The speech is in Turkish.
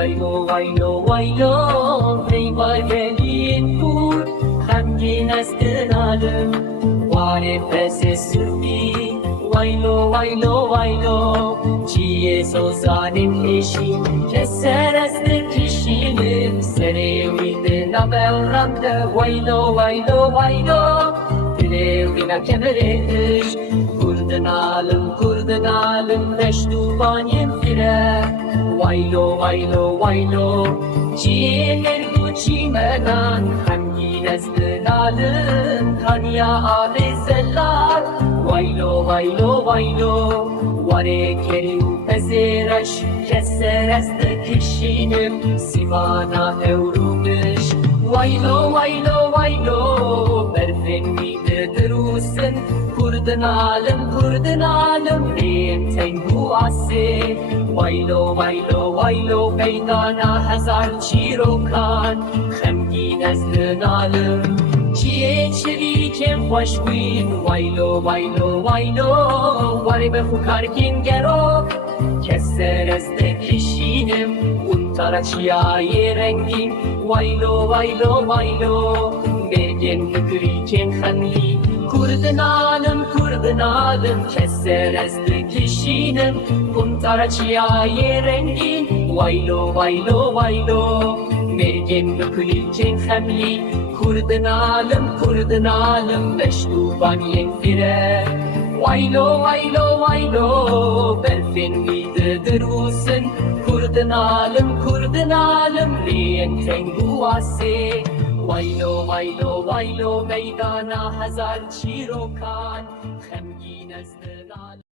وایلو ای برگلین پور خمگین از دنالم وانفس سوی وایلو چیه سوزانم کشیم که سر از کشیم سریوی دنبالم ده وایلو دلوی نکمرش Kurdanalım meştubaniyem fire Vaylo Çiğner guçimedan Hamgin ezdenalım Kanya avezeller Vaylo Vare kerim pezereş Keser ezde kişinim Sivana evrumiş Vaylo Berfen mide derusen Kurdanalım Reyim tengu ase Vaylo Meydana hazar çirokan Khemgin ezdenalım Çiye çevikem hoşbin Vaylo Vare befukarkin gerok Keser ezde kişinim Untara çiyaye rengin Vaylo Bergen hükriken khanli Kurdanalım keser ezde kişinim Kuntara çiyaye rengin Vaylo Mergen mükülken hamli Kurdanalım Beştuban yenfire Vaylo Berfen mide derusen Kurdanalım Riyen tengu ase Vaylo Meydana hazar çirokan Khemgin ezdenalım